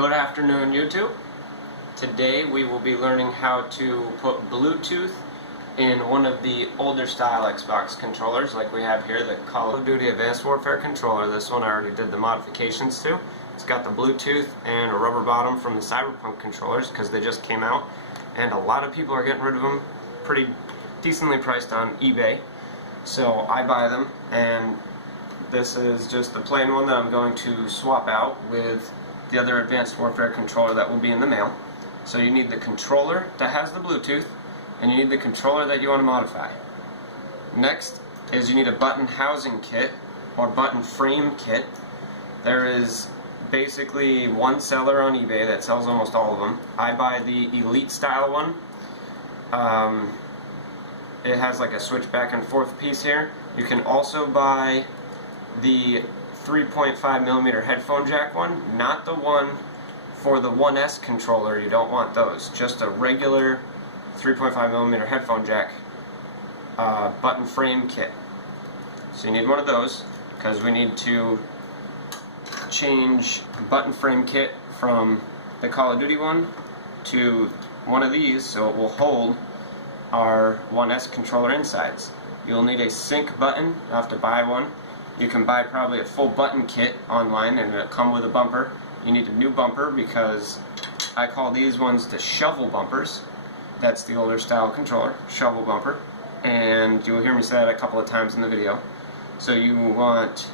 Good afternoon, YouTube. Today we will be learning how to put Bluetooth in one of the older style Xbox controllers like we have here, the Call of Duty Advanced Warfare controller. This one I already did the modifications to. It's got the Bluetooth and a rubber bottom from the Cyberpunk controllers because they just came out, and a lot of people are getting rid of them pretty decently priced on eBay. So I buy them, and this is just the plain one that I'm going to swap out with the other Advanced Warfare controller that will be in the mail. So you need the controller that has the Bluetooth, and you need the controller that you want to modify. Next is you need a button housing kit or button frame kit. There is basically one seller on eBay that sells almost all of them. I buy the Elite style one. It has like a switch back and forth piece here. You can also buy the 3.5mm headphone jack one, not the one for the 1S controller. You don't want those, just a regular 3.5mm headphone jack button frame kit. So you need one of those because we need to change button frame kit from the Call of Duty one to one of these so it will hold our 1S controller insides. You'll need a sync button. You'll have to buy one. You can buy probably a full button kit online and it'll come with a bumper. You need a new bumper because I call these ones the shovel bumpers. That's the older style controller, shovel bumper. And you'll hear me say that a couple of times in the video. So you want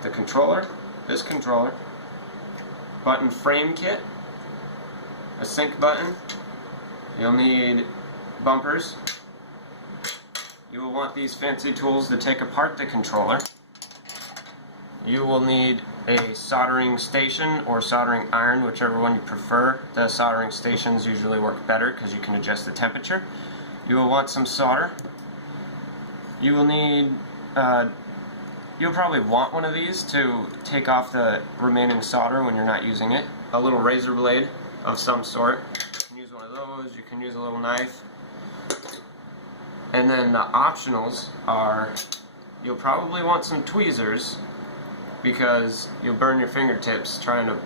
the controller, this controller, button frame kit, a sync button. You'll need bumpers. You will want these fancy tools to take apart the controller. You will need a soldering station or soldering iron, whichever one you prefer. The soldering stations usually work better because you can adjust the temperature. You will want some solder. You will need, you'll probably want one of these to take off the remaining solder when you're not using it. A little razor blade of some sort. You can use one of those, you can use a little knife. And then the optionals are, you'll probably want some tweezers because you'll burn your fingertips trying to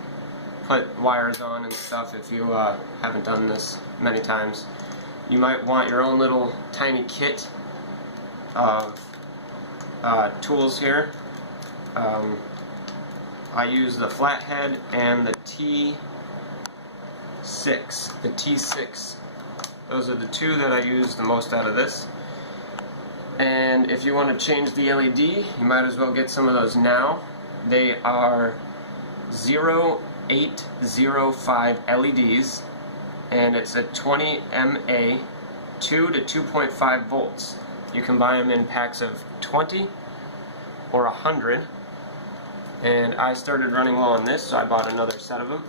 put wires on and stuff if you haven't done this many times. You might want your own little tiny kit of tools here. I use the flathead and the T6. The T6. Those are the two that I use the most out of this. And if you want to change the LED, you might as well get some of those now. They are 0805 LEDs, and it's a 20 mA, 2 to 2.5 volts. You can buy them in packs of 20 or 100. And I started running low on this, so I bought another set of them.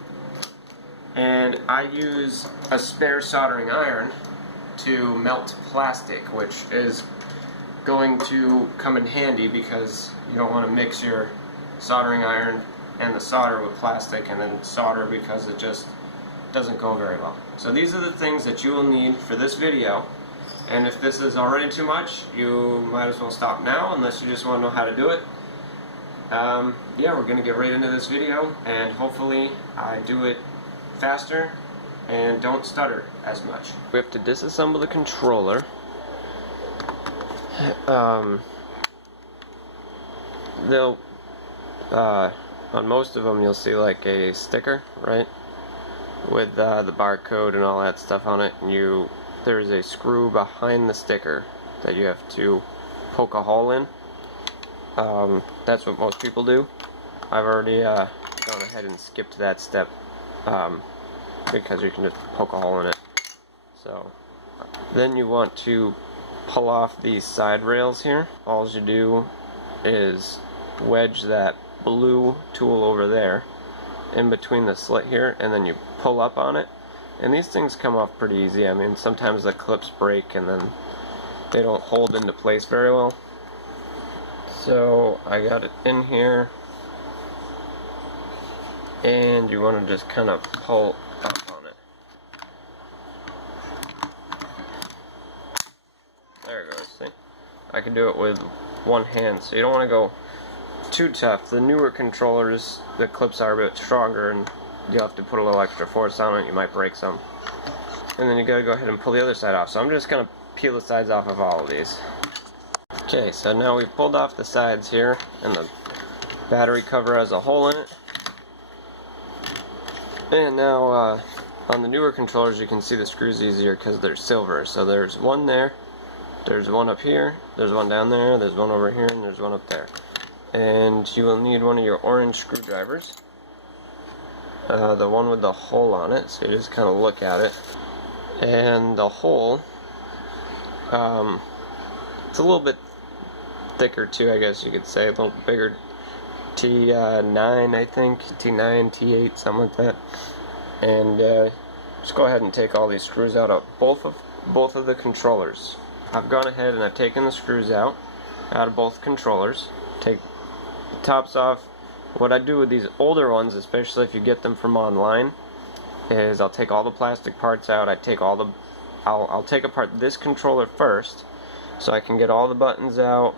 And I use a spare soldering iron to melt plastic, which is going to come in handy because you don't want to mix your soldering iron and the solder with plastic and then solder because it just doesn't go very well. So these are the things that you will need for this video, and if this is already too much, you might as well stop now unless you just want to know how to do it. Yeah, we're going to get right into this video, and hopefully I do it faster and don't stutter as much. We have to disassemble the controller. On most of them you'll see like a sticker, right, with the barcode and all that stuff on it, and there's a screw behind the sticker that you have to poke a hole in. That's what most people do. I've already gone ahead and skipped that step because you can just poke a hole in it. So then you want to pull off these side rails here. All you do is wedge that blue tool over there in between the slit here, and then you pull up on it, and these things come off pretty easy. I mean, sometimes the clips break and then they don't hold into place very well. So I got it in here, and you want to just kind of pull up on it. There it goes, see? I can do it with one hand, so you don't want to go too tough. The newer controllers, the clips are a bit stronger and you'll have to put a little extra force on it, you might break some. And then you gotta go ahead and pull the other side off. So I'm just gonna peel the sides off of all of these. Okay, so now we've pulled off the sides here, and the battery cover has a hole in it. And now on the newer controllers you can see the screws easier because they're silver. So there's one there, there's one up here, there's one down there, there's one over here, and there's one up there. And you will need one of your orange screwdrivers, the one with the hole on it, so you just kind of look at it. And the hole, it's a little bit thicker too, I guess you could say, a little bigger. T9, I think, T9, T8, something like that. And just go ahead and take all these screws out of both of the controllers. I've gone ahead and I've taken the screws out of both controllers. Take the tops off. What I do with these older ones, especially if you get them from online, is I'll take all the plastic parts out. I'll take apart this controller first, so I can get all the buttons out,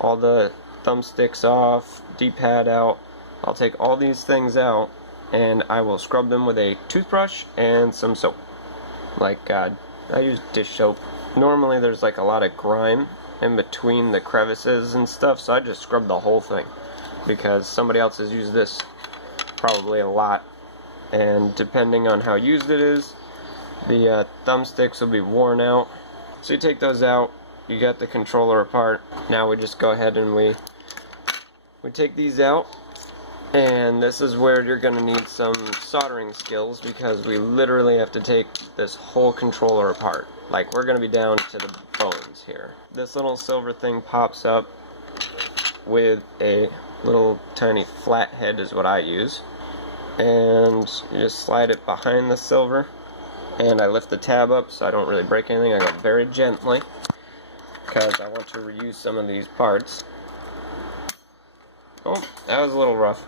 all the thumbsticks off, D-pad out. I'll take all these things out and I will scrub them with a toothbrush and some soap. Like I use dish soap. Normally there's like a lot of grime in between the crevices and stuff, so I just scrub the whole thing because somebody else has used this probably a lot, and depending on how used it is, the thumbsticks will be worn out. So you take those out, you got the controller apart. Now we just go ahead and we take these out, and this is where you're going to need some soldering skills because we literally have to take this whole controller apart. Like, we're going to be down to the bones here. This little silver thing pops up with a little tiny flat head is what I use, and you just slide it behind the silver, and I lift the tab up so I don't really break anything. I go very gently because I want to reuse some of these parts. Oh, that was a little rough.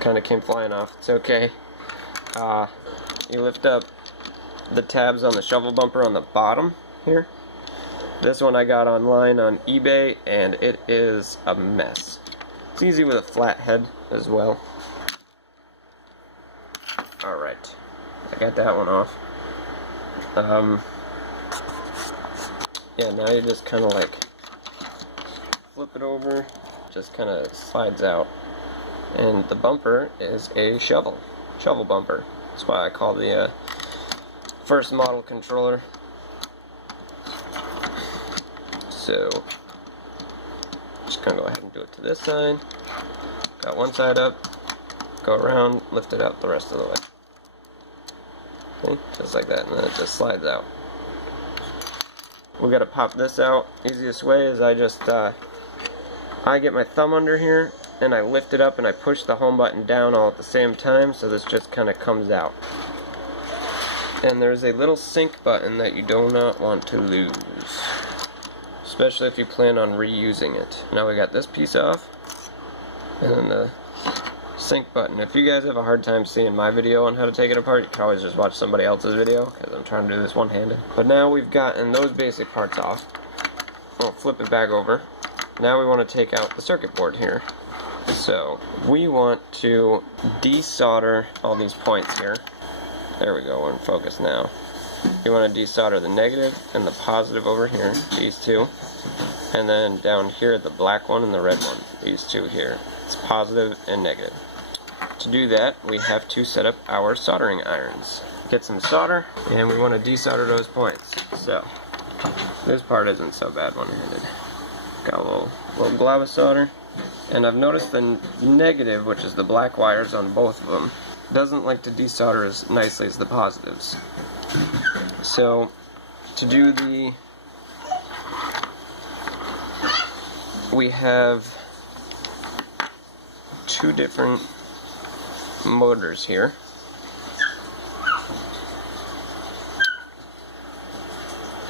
Kind of came flying off. It's okay. You lift up the tabs on the shovel bumper on the bottom here. This one I got online on eBay, and it is a mess. It's easy with a flat head as well. Alright, I got that one off. Yeah, now you just kind of like flip it over. Just kind of slides out, and the bumper is a shovel bumper. That's why I call the first model controller. So just gonna go ahead and do it to this side. Got one side up, go around, lift it out the rest of the way. Okay, just like that, and then it just slides out. We gotta pop this out. Easiest way is I get my thumb under here and I lift it up and I push the home button down all at the same time, so this just kind of comes out. And there's a little sync button that you do not want to lose, especially if you plan on reusing it. Now we got this piece off, and then the sync button. If you guys have a hard time seeing my video on how to take it apart, you can always just watch somebody else's video, because I'm trying to do this one-handed. But now we've gotten those basic parts off. We'll flip it back over. Now we want to take out the circuit board here. So we want to desolder all these points here. There we go, we're in focus now. You want to desolder the negative and the positive over here, these two. And then down here, the black one and the red one, these two here. It's positive and negative. To do that, we have to set up our soldering irons. Get some solder, and we want to desolder those points. So this part isn't so bad one-handed. Got a little glob of solder, and I've noticed the negative, which is the black wires on both of them, doesn't like to desolder as nicely as the positives. So to do we have two different motors here.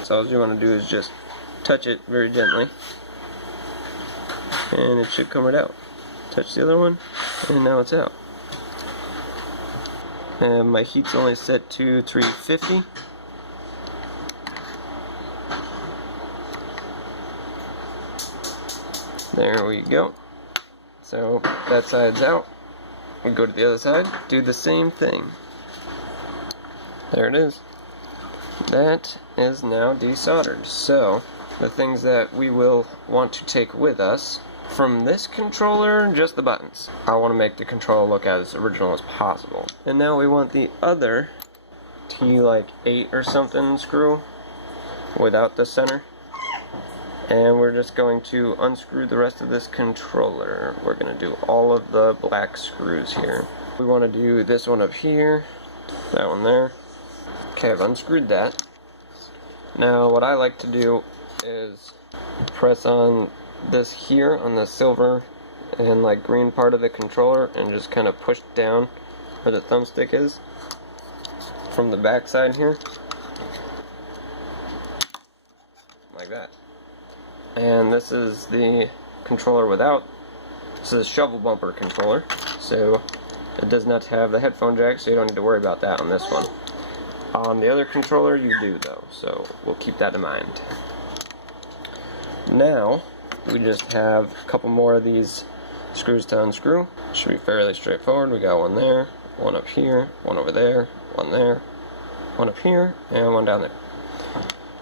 So all you want to do is just touch it very gently, and it should come right out. Touch the other one, and now it's out. And my heat's only set to 350. There we go. So that side's out. we go to the other side, do the same thing. There it is. That is now desoldered. So, the things that we will want to take with us from this controller, just the buttons. I want to make the controller look as original as possible. And now we want the other T8 or something screw without the center. And we're just going to unscrew the rest of this controller. We're going to do all of the black screws here. We want to do this one up here, that one there. Okay, I've unscrewed that. Now what I like to do is press on this here on the silver and like green part of the controller and just kind of push down where the thumbstick is from the back side here, like that. And this is the controller without. This is a shovel bumper controller, so it does not have the headphone jack, so you don't need to worry about that on this one. On the other controller you do though, so we'll keep that in mind. Now we just have a couple more of these screws to unscrew. Should be fairly straightforward. We got one there, one up here, one over there, one there, one up here, and one down there.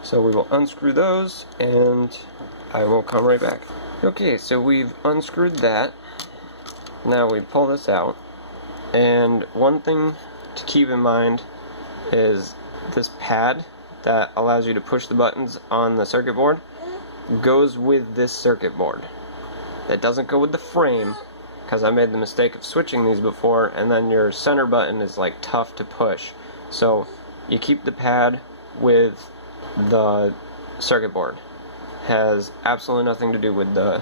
So we will unscrew those and I will come right back. Okay, so we've unscrewed that. Now we pull this out, and one thing to keep in mind is this pad that allows you to push the buttons on the circuit board goes with this circuit board. It doesn't go with the frame, because I made the mistake of switching these before, and then your center button is like tough to push. So you keep the pad with the circuit board. Has absolutely nothing to do with the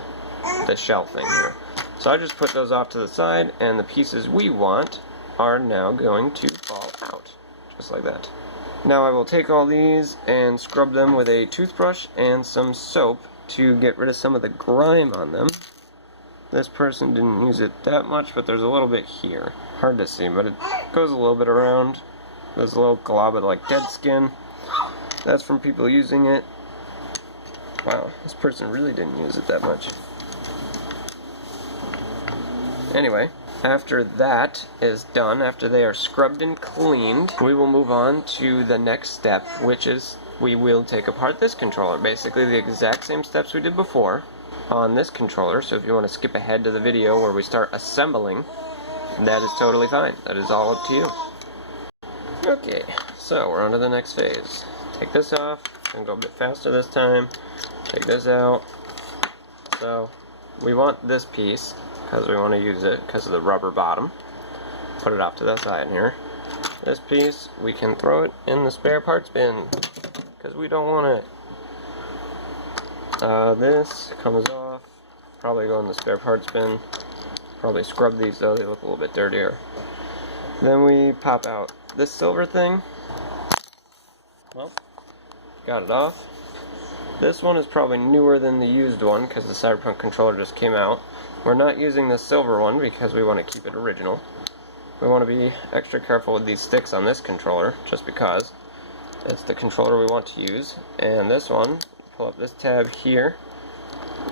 shell thing here. So I just put those off to the side, and the pieces we want are now going to fall out, just like that. Now I will take all these and scrub them with a toothbrush and some soap to get rid of some of the grime on them. This person didn't use it that much, but there's a little bit here. Hard to see, but it goes a little bit around. There's a little glob of like dead skin. That's from people using it. Wow, this person really didn't use it that much. Anyway, after that is done, after they are scrubbed and cleaned, we will move on to the next step, which is we will take apart this controller. Basically the exact same steps we did before on this controller, so if you want to skip ahead to the video where we start assembling, that is totally fine. That is all up to you. Okay, so we're on to the next phase. Take this off, and go a bit faster this time. Take this out. So we want this piece because we want to use it because of the rubber bottom. Put it off to the side here. This piece we can throw it in the spare parts bin because we don't want it. This comes off. Probably go in the spare parts bin. Probably scrub these though, they look a little bit dirtier. Then we pop out this silver thing. Well, got it off. This one is probably newer than the used one because the Cyberpunk controller just came out. We're not using the silver one because we want to keep it original. We want to be extra careful with these sticks on this controller just because it's the controller we want to use. And this one, pull up this tab here.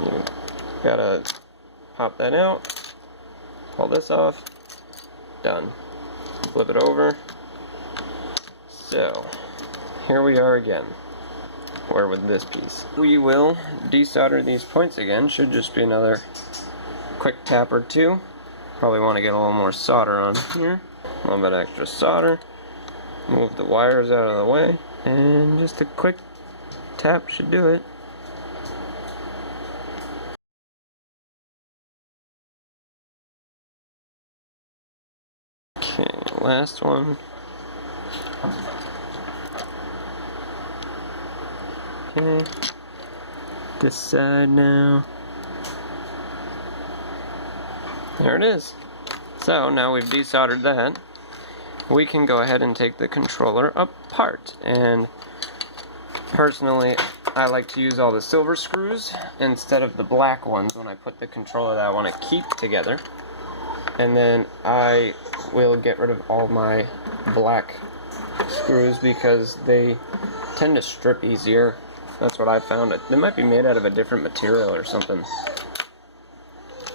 You gotta pop that out, pull this off, done. Flip it over. So, here we are again. Or with this piece. We will desolder these points again. Should just be another quick tap or two. Probably want to get a little more solder on here. A little bit extra solder. Move the wires out of the way. And just a quick tap should do it. Okay, last one. Okay, this side now. There it is. So now we've desoldered that. We can go ahead and take the controller apart. And personally, I like to use all the silver screws instead of the black ones when I put the controller that I want to keep together. And then I will get rid of all my black screws because they tend to strip easier. That's what I found. They might be made out of a different material or something.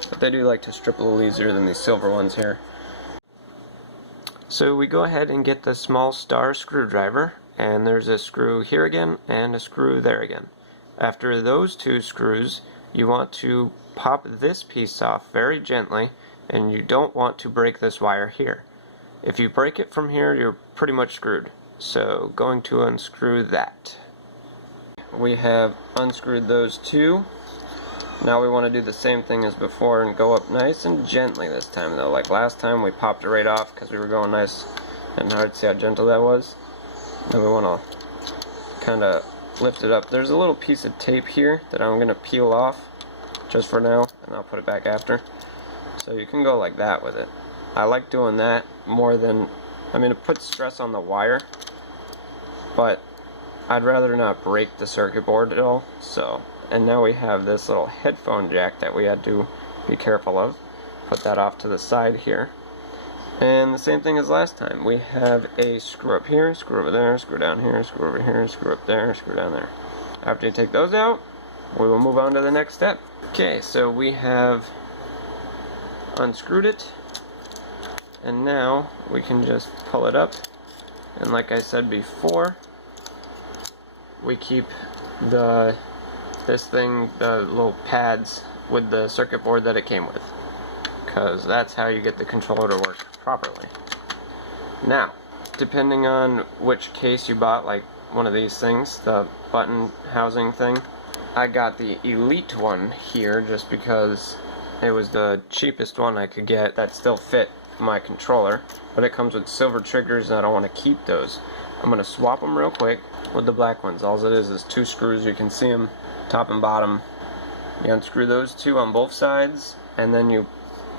But they do like to strip a little easier than these silver ones here. So we go ahead and get the small star screwdriver, and there's a screw here again and a screw there again. After those two screws, you want to pop this piece off very gently, and you don't want to break this wire here. If you break it from here, you're pretty much screwed. So going to unscrew that. We have unscrewed those two. Now we want to do the same thing as before and go up nice and gently this time though. Like last time we popped it right off because we were going nice and hard. See how gentle that was? Then we want to kind of lift it up. There's a little piece of tape here that I'm going to peel off just for now, and I'll put it back after. So you can go like that with it. I like doing that more than, I mean, it puts stress on the wire, but I'd rather not break the circuit board at all. So, and now we have this little headphone jack that we had to be careful of. Put that off to the side here. And the same thing as last time. We have a screw up here, screw over there, screw down here, screw over here, screw up there, screw down there. After you take those out, we will move on to the next step. Okay, so we have unscrewed it, and now we can just pull it up, and like I said before, we keep the little pads with the circuit board that it came with, because that's how you get the controller to work properly. Now, depending on which case you bought, like one of these things, the button housing thing, I got the Elite one here just because it was the cheapest one I could get that still fit my controller, but it comes with silver triggers and I don't want to keep those. I'm going to swap them real quick with the black ones. All it is two screws. You can see them top and bottom. You unscrew those two on both sides, and then you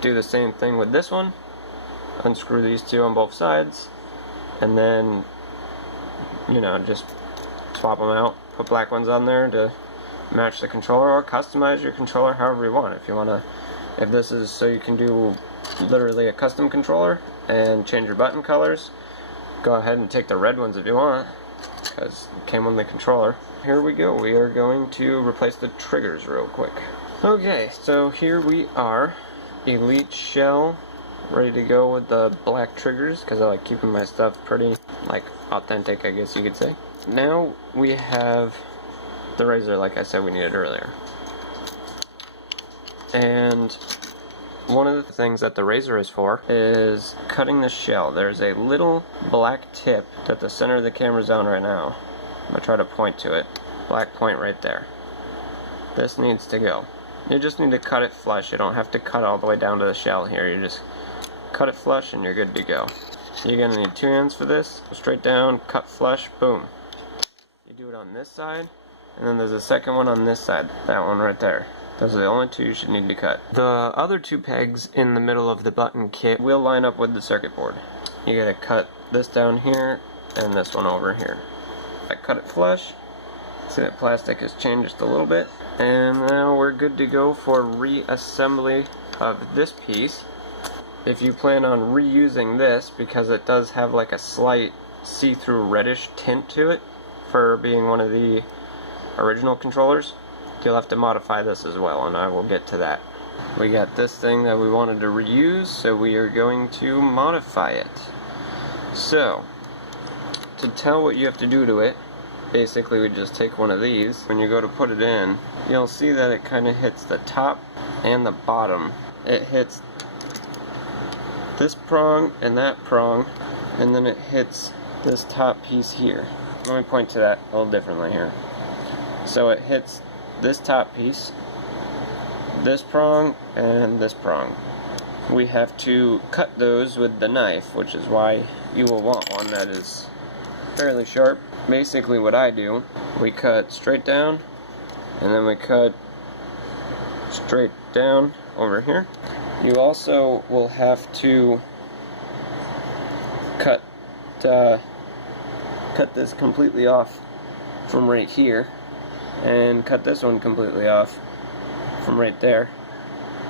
do the same thing with this one. Unscrew these two on both sides, and then, you know, just swap them out. Put black ones on there to match the controller, or customize your controller however you want. If you want to, if this is so you can do literally a custom controller and change your button colors, go ahead and take the red ones if you want, because it came with the controller. Here we go. We are going to replace the triggers real quick. Okay, so here we are. Elite shell, ready to go with the black triggers, because I like keeping my stuff pretty, like, authentic, I guess you could say. Now we have the razor, like I said we needed earlier. And one of the things that the razor is for is cutting the shell. There's a little black tip that the center of the camera's on right now. I'm going to try to point to it. Black point right there. This needs to go. You just need to cut it flush. You don't have to cut all the way down to the shell here. You just cut it flush and you're good to go. You're going to need 2 hands for this. Go straight down, cut flush, boom. You do it on this side, and then there's a second one on this side. That one right there. Those are the only 2 you should need to cut. The other 2 pegs in the middle of the button kit will line up with the circuit board. You gotta cut this down here and this one over here. I cut it flush. See that plastic has changed just a little bit. And now we're good to go for reassembly of this piece. If you plan on reusing this, because it does have like a slight see-through reddish tint to it for being one of the original controllers, you'll have to modify this as well, and I will get to that. We got this thing that we wanted to reuse, so we are going to modify it. So, to tell what you have to do to it, basically we just take one of these. When you go to put it in, you'll see that it kind of hits the top and the bottom. It hits this prong and that prong, and then it hits this top piece here. Let me point to that a little differently here. So it hits this top piece, this prong, and this prong. We have to cut those with the knife, which is why you will want one that is fairly sharp. Basically what I do, we cut straight down, and then we cut straight down over here. You also will have to cut this completely off from right here, and cut this one completely off from right there,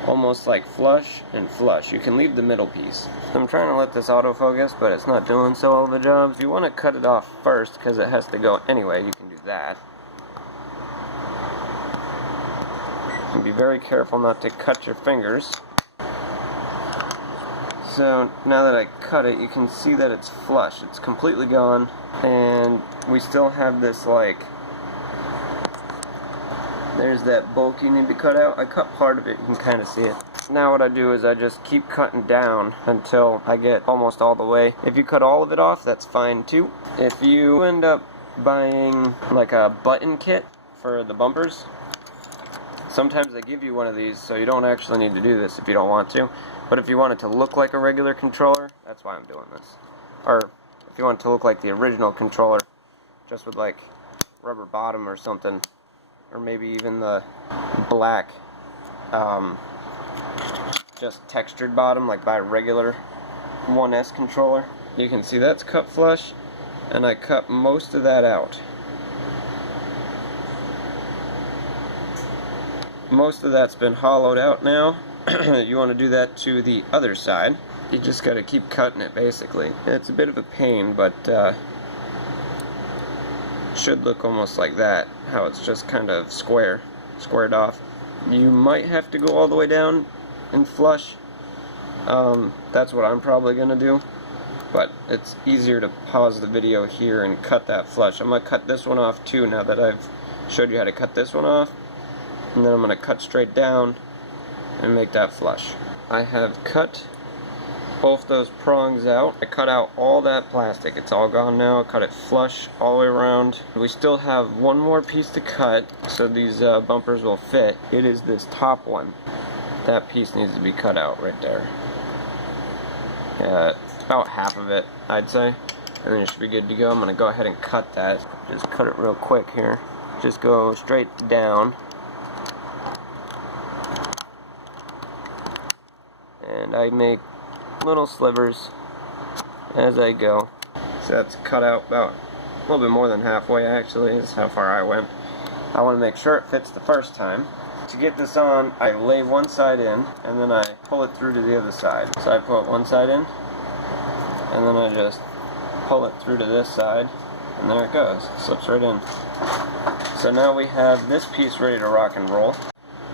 almost like flush and flush. You can leave the middle piece. I'm trying to let this autofocus, but it's not doing so well of a job. If you want to cut it off first, because it has to go anyway, you can do that. And be very careful not to cut your fingers. So now that I cut it, you can see that it's flush. It's completely gone, and we still have this, like, there's that bulk you need to cut out. I cut part of it, you can kind of see it. Now what I do is I just keep cutting down until I get almost all the way. If you cut all of it off, that's fine too. If you end up buying like a button kit for the bumpers, sometimes they give you one of these, so you don't actually need to do this if you don't want to. But if you want it to look like a regular controller, that's why I'm doing this. Or if you want it to look like the original controller, just with like rubber bottom or something, or maybe even the black just textured bottom, like by a regular 1S controller. You can see that's cut flush, and I cut most of that out. Most of that's been hollowed out now. You want to do that to the other side. You just got to keep cutting it, basically. It's a bit of a pain, but should look almost like that, how it's just kind of squared off. You might have to go all the way down and flush. That's what I'm probably going to do, but it's easier to pause the video here and cut that flush. I'm going to cut this one off too, now that I've showed you how to cut this one off, and then I'm going to cut straight down and make that flush. I have cut both those prongs out. I cut out all that plastic. It's all gone now. Cut it flush all the way around. We still have one more piece to cut so these bumpers will fit. It is this top one. That piece needs to be cut out right there. About half of it, I'd say. And then it should be good to go. I'm going to go ahead and cut that. Just cut it real quick here. Just go straight down. And I make little slivers as I go. So that's cut out about a little bit more than halfway, actually, is how far I went. I want to make sure it fits the first time. To get this on, I lay one side in, and then I pull it through to the other side. So I put one side in, and then I just pull it through to this side, and there it goes. It slips right in. So now we have this piece ready to rock and roll.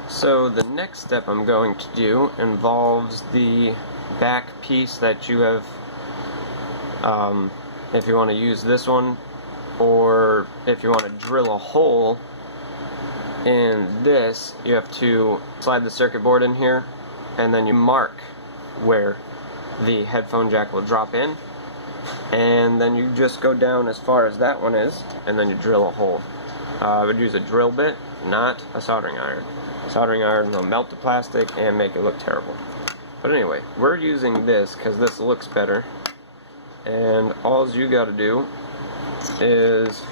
So the next step I'm going to do involves the back piece that you have, if you want to use this one, or if you want to drill a hole in this, you have to slide the circuit board in here, and then you mark where the headphone jack will drop in, and then you just go down as far as that one is, and then you drill a hole. I would use a drill bit, not a soldering iron. Soldering iron will melt the plastic and make it look terrible. But anyway, we're using this because this looks better, and all you got to do is,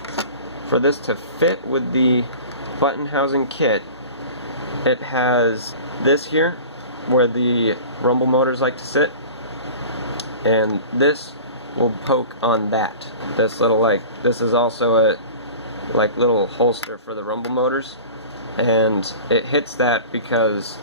for this to fit with the button housing kit, it has this here where the rumble motors like to sit, and this will poke on that. This little, this is also a little holster for the rumble motors, and it hits that because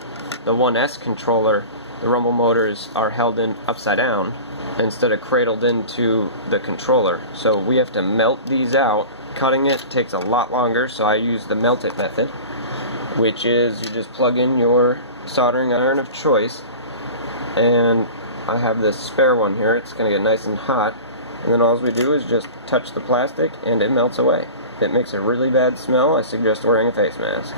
the 1S controller, the rumble motors are held in upside down instead of cradled into the controller. So we have to melt these out. Cutting it takes a lot longer, so I use the melt it method, which is you just plug in your soldering iron of choice, and I have this spare one here. It's going to get nice and hot, and then all we do is just touch the plastic and it melts away. If it makes a really bad smell, I suggest wearing a face mask.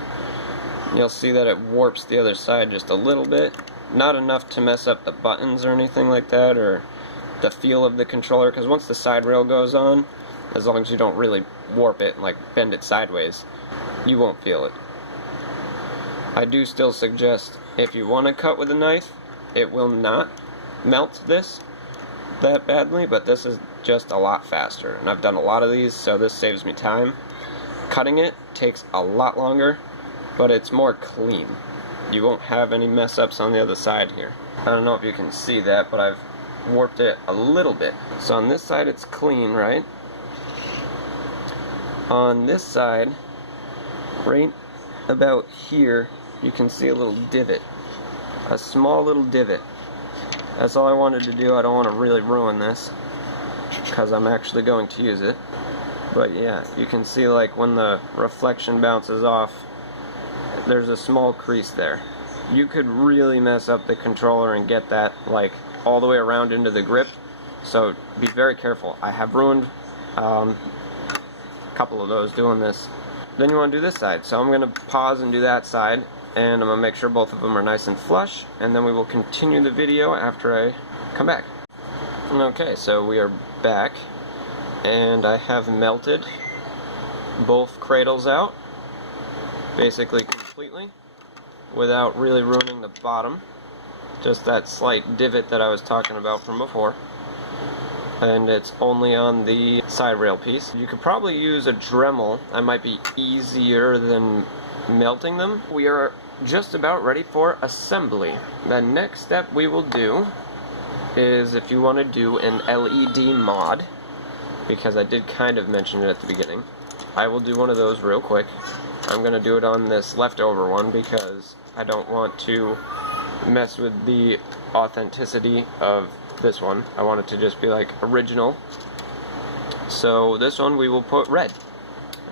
You'll see that it warps the other side just a little bit. Not enough to mess up the buttons or anything like that, or the feel of the controller, because once the side rail goes on, as long as you don't really warp it and bend it sideways, you won't feel it. I do still suggest, if you want to cut with a knife, it will not melt this that badly, but this is just a lot faster, and I've done a lot of these, so this saves me time. Cutting it takes a lot longer, but it's more clean. You won't have any mess ups on the other side here. I don't know if you can see that, but I've warped it a little bit. So on this side it's clean, right? On this side, right about here, you can see a little divot. A small little divot. That's all I wanted to do. I don't want to really ruin this, because I'm actually going to use it. But yeah, you can see when the reflection bounces off, there's a small crease there. You could really mess up the controller and get that all the way around into the grip, so be very careful. I have ruined a couple of those doing this. Then you want to do this side, so I'm going to pause and do that side, and I'm going to make sure both of them are nice and flush, and then we will continue the video after I come back. Okay, so we are back, and I have melted both cradles out, basically completely, without really ruining the bottom. Just that slight divot that I was talking about from before. And it's only on the side rail piece. You could probably use a Dremel. That might be easier than melting them. We are just about ready for assembly. The next step we will do is, if you want to do an LED mod, because I did kind of mention it at the beginning, I will do one of those real quick. I'm going to do it on this leftover one because I don't want to mess with the authenticity of this one. I want it to just be like original. So this one we will put red.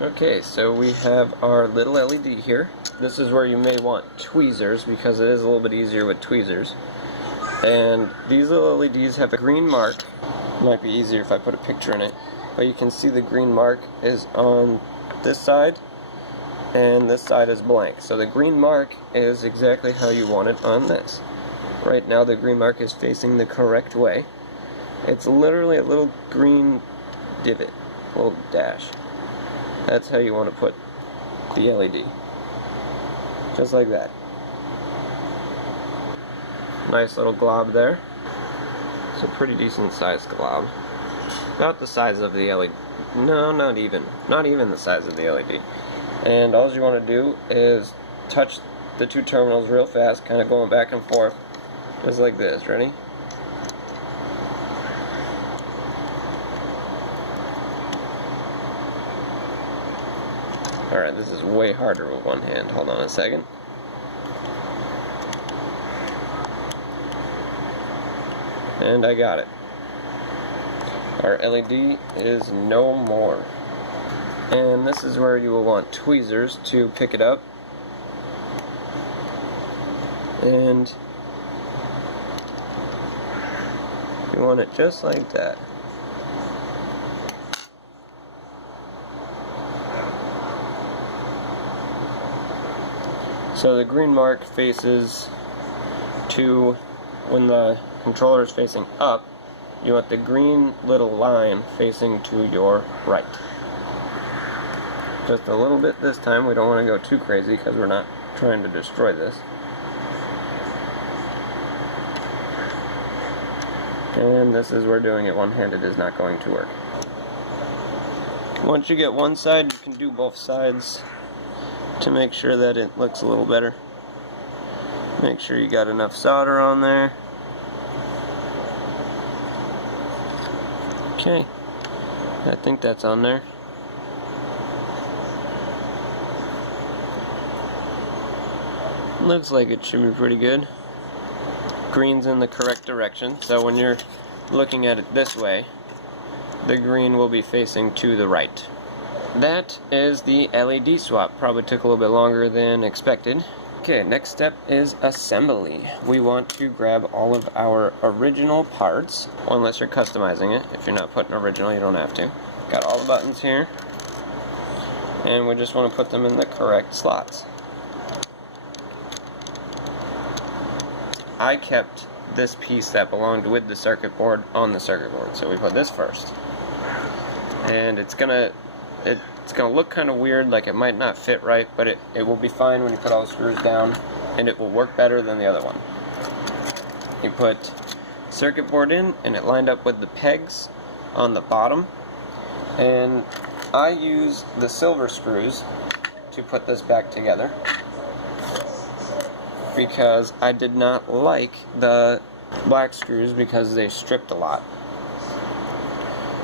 Okay, so we have our little LED here. This is where you may want tweezers because it is a little bit easier with tweezers. And these little LEDs have a green mark. Might be easier if I put a picture in it. But you can see the green mark is on this side, and this side is blank. So the green mark is exactly how you want it on this. Right now the green mark is facing the correct way. It's literally a little green divot, a little dash. That's how you want to put the LED. Just like that. Nice little glob there. It's a pretty decent sized glob. About the size of the LED. No, not even. Not even the size of the LED. And all you want to do is touch the two terminals real fast, kind of going back and forth, just like this. Ready? Alright, this is way harder with one hand. Hold on a second. And I got it. Our LED is no more. And this is where you will want tweezers to pick it up. And you want it just like that. So the green mark faces to, when the controller is facing up, you want the green little line facing to your right. Just a little bit this time. We don't want to go too crazy because we're not trying to destroy this. And this is where doing it one-handed is not going to work. Once you get one side, you can do both sides to make sure that it looks a little better. Make sure you got enough solder on there. Okay, I think that's on there. Looks like it should be pretty good. Green's in the correct direction, so when you're looking at it this way, the green will be facing to the right. That is the LED swap. Probably took a little bit longer than expected. Okay, next step is assembly. We want to grab all of our original parts, well, unless you're customizing it. If you're not putting original, you don't have to. Got all the buttons here, and we just want to put them in the correct slots. I kept this piece that belonged with the circuit board on the circuit board, so we put this first. And it's gonna look kind of weird, like it might not fit right, but it will be fine when you put all the screws down, and it will work better than the other one. You put circuit board in, and it lined up with the pegs on the bottom, and I use the silver screws to put this back together because I did not like the black screws because they stripped a lot.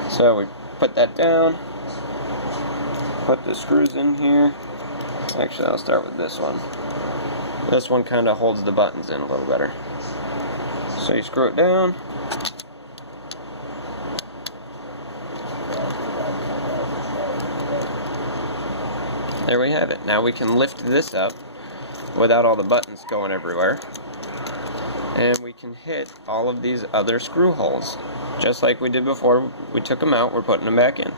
So we put that down, put the screws in here. Actually, I'll start with this one. This one kind of holds the buttons in a little better. So you screw it down. There we have it. Now we can lift this up without all the buttons going everywhere. And we can hit all of these other screw holes. Just like we did before we took them out, we're putting them back in.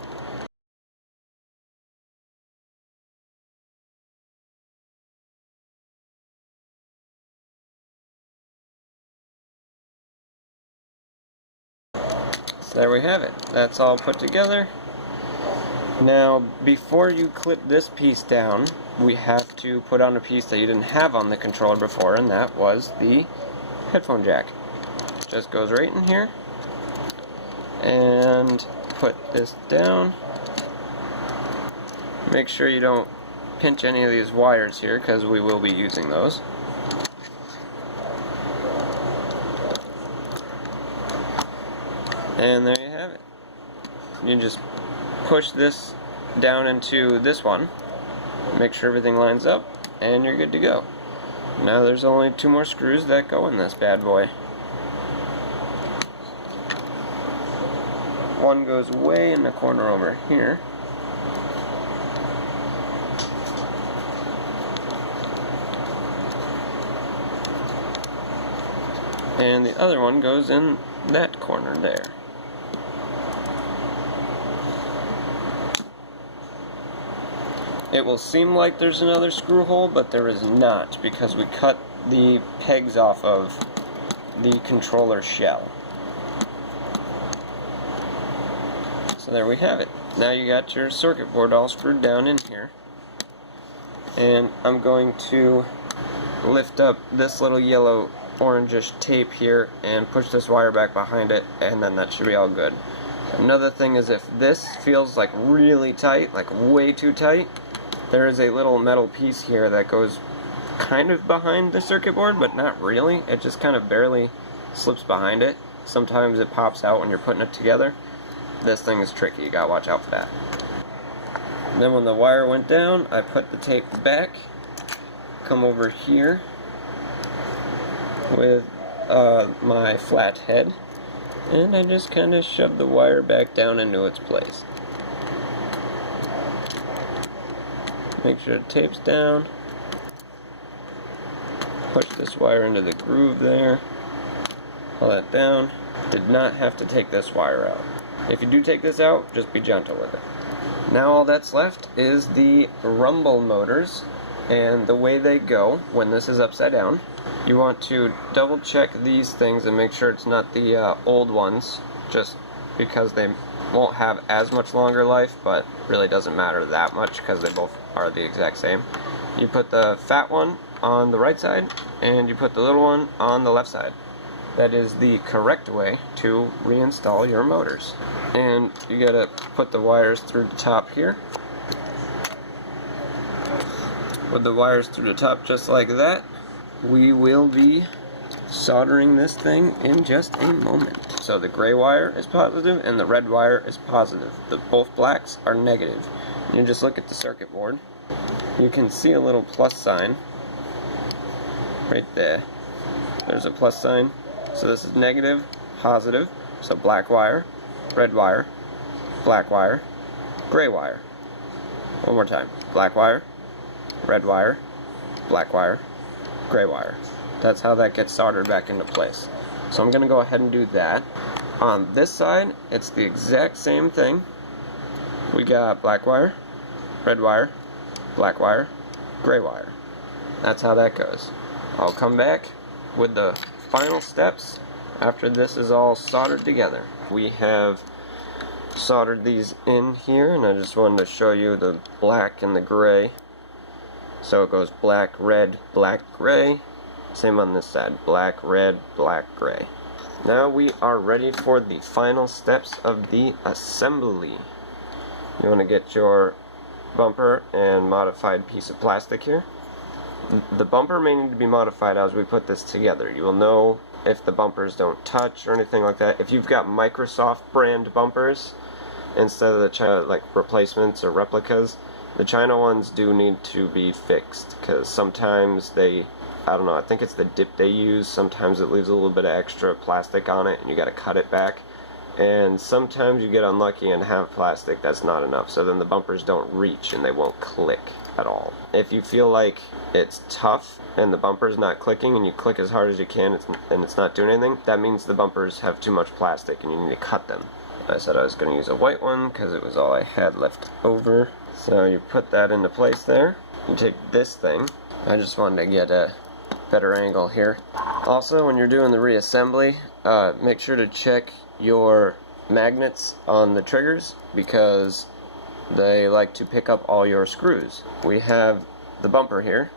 So there we have it. That's all put together. Now, before you clip this piece down, we have to put on a piece that you didn't have on the controller before, and that was the headphone jack. Just goes right in here, and put this down. Make sure you don't pinch any of these wires here, because we will be using those. And there you have it. You just push this down into this one, make sure everything lines up, and you're good to go. Now there's only 2 more screws that go in this bad boy. One goes way in the corner over here. And the other one goes in that corner there. It will seem like there's another screw hole, but there is not, because we cut the pegs off of the controller shell. So there we have it. Now you got your circuit board all screwed down in here. And I'm going to lift up this little yellow orangish tape here and push this wire back behind it, and then that should be all good. Another thing is, if this feels like really tight, like way too tight, there is a little metal piece here that goes kind of behind the circuit board, but not really. It just kind of barely slips behind it. Sometimes it pops out when you're putting it together. This thing is tricky, you gotta watch out for that. Then when the wire went down, I put the tape back, come over here with my flat head, and I just kind of shove the wire back down into its place. Make sure it tapes down. Push this wire into the groove there. Pull that down. Did not have to take this wire out. If you do take this out, just be gentle with it. Now all that's left is the rumble motors, and the way they go when this is upside down. You want to double check these things and make sure it's not the old ones, just because they won't have as much longer life, but really doesn't matter that much because they both are the exact same. You put the fat one on the right side, and you put the little one on the left side. That is the correct way to reinstall your motors. And you gotta put the wires through the top here. With the wires through the top just like that, we will be soldering this thing in just a moment. So the gray wire is positive and the red wire is positive. Both blacks are negative. And you just look at the circuit board. You can see a little plus sign right there. There's a plus sign. So this is negative, positive. So black wire, red wire, black wire, gray wire. One more time. Black wire, red wire, black wire, gray wire. That's how that gets soldered back into place. So I'm going to go ahead and do that. On this side, it's the exact same thing. We got black wire, red wire, black wire, gray wire. That's how that goes. I'll come back with the final steps after this is all soldered together. We have soldered these in here, and I just wanted to show you the black and the gray. So it goes black, red, black, gray. Same on this side, black, red, black, gray. Now we are ready for the final steps of the assembly. You want to get your bumper and modified piece of plastic here. The bumper may need to be modified as we put this together. You will know if the bumpers don't touch or anything like that. If you've got Microsoft brand bumpers instead of the China like replacements or replicas, the China ones do need to be fixed, because sometimes they, I don't know, I think it's the dip they use, sometimes it leaves a little bit of extra plastic on it and you got to cut it back. and sometimes you get unlucky and have plastic that's not enough, so then the bumpers don't reach and they won't click at all. If you feel like it's tough and the bumper's not clicking and you click as hard as you can and it's not doing anything, that means the bumpers have too much plastic and you need to cut them. I said I was going to use a white one because it was all I had left over. So you put that into place there. You take this thing. I just wanted to get a better angle here. Also, when you're doing the reassembly, make sure to check your magnets on the triggers because they like to pick up all your screws. We have the bumper here,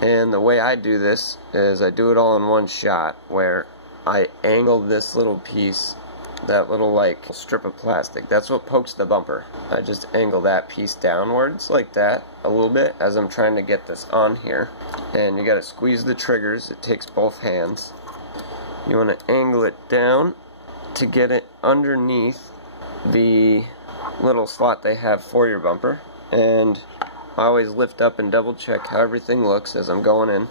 and the way I do this is I do it all in one shot where I angle this little piece, that little like strip of plastic. That's what pokes the bumper. I just angle that piece downwards like that a little bit as I'm trying to get this on here. And you gotta squeeze the triggers. It takes both hands. You want to angle it down to get it underneath the little slot they have for your bumper. And I always lift up and double check how everything looks as I'm going in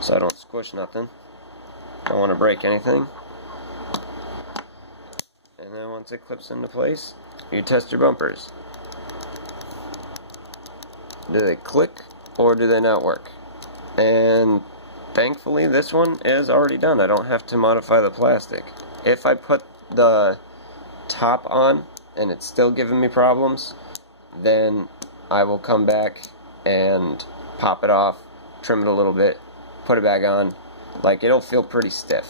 so I don't squish nothing. Don't want to break anything. And then once it clips into place, you test your bumpers. Do they click or do they not work? And thankfully this one is already done. I don't have to modify the plastic. If I put the top on and it's still giving me problems, then I will come back and pop it off, trim it a little bit, put it back on. Like, it'll feel pretty stiff.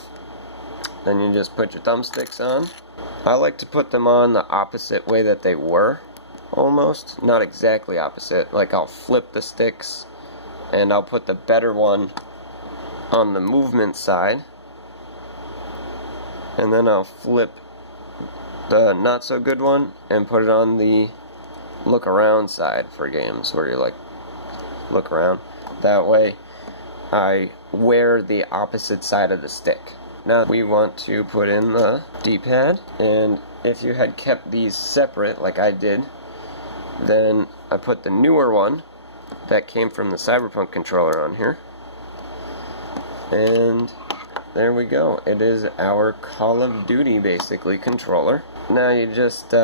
Then you just put your thumbsticks on. I like to put them on the opposite way that they were, almost. Not exactly opposite. Like, I'll flip the sticks and I'll put the better one on the movement side, and then I'll flip the not so good one and put it on the look around side for games where you like look around. That way I wear the opposite side of the stick. Now we want to put in the D-pad, and if you had kept these separate like I did, then I put the newer one that came from the Cyberpunk controller on here. And there we go. It is our Call of Duty, basically, controller. Now you just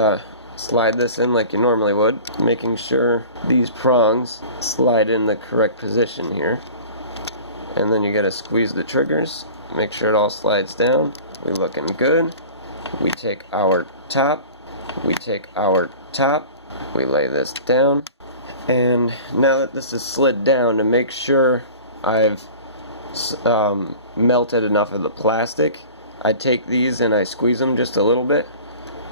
slide this in like you normally would, making sure these prongs slide in the correct position here. And then you gotta squeeze the triggers, make sure it all slides down. We're looking good. We take our top, we lay this down. And now that this is slid down, to make sure I've melted enough of the plastic, I take these and I squeeze them just a little bit,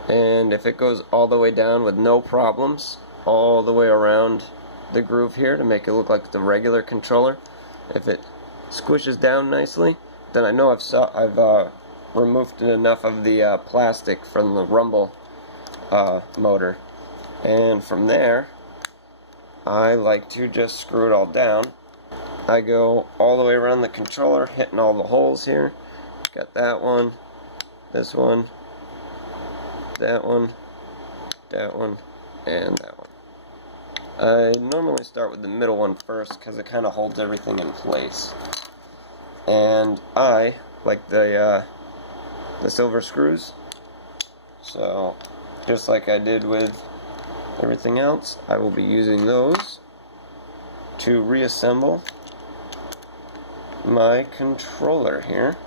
and if it goes all the way down with no problems, all the way around the groove here to make it look like the regular controller, if it squishes down nicely, then I know I've removed enough of the plastic from the rumble motor. And from there, I like to just screw it all down. I go all the way around the controller, hitting all the holes here. Got that one, this one, that one, that one, and that one. I normally start with the middle one first because it kind of holds everything in place. And I like the silver screws, so just like I did with everything else, I will be using those to reassemble my controller here.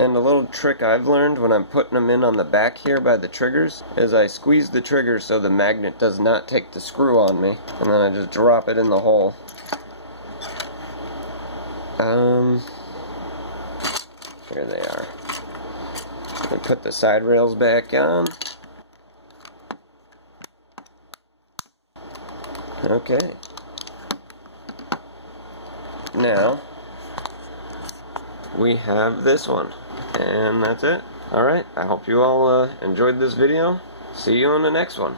And a little trick I've learned when I'm putting them in on the back here by the triggers is I squeeze the trigger so the magnet does not take the screw on me, and then I just drop it in the hole. Here they are. I put the side rails back on. Okay. Now we have this one, and that's it. Alright, I hope you all enjoyed this video. See you on the next one.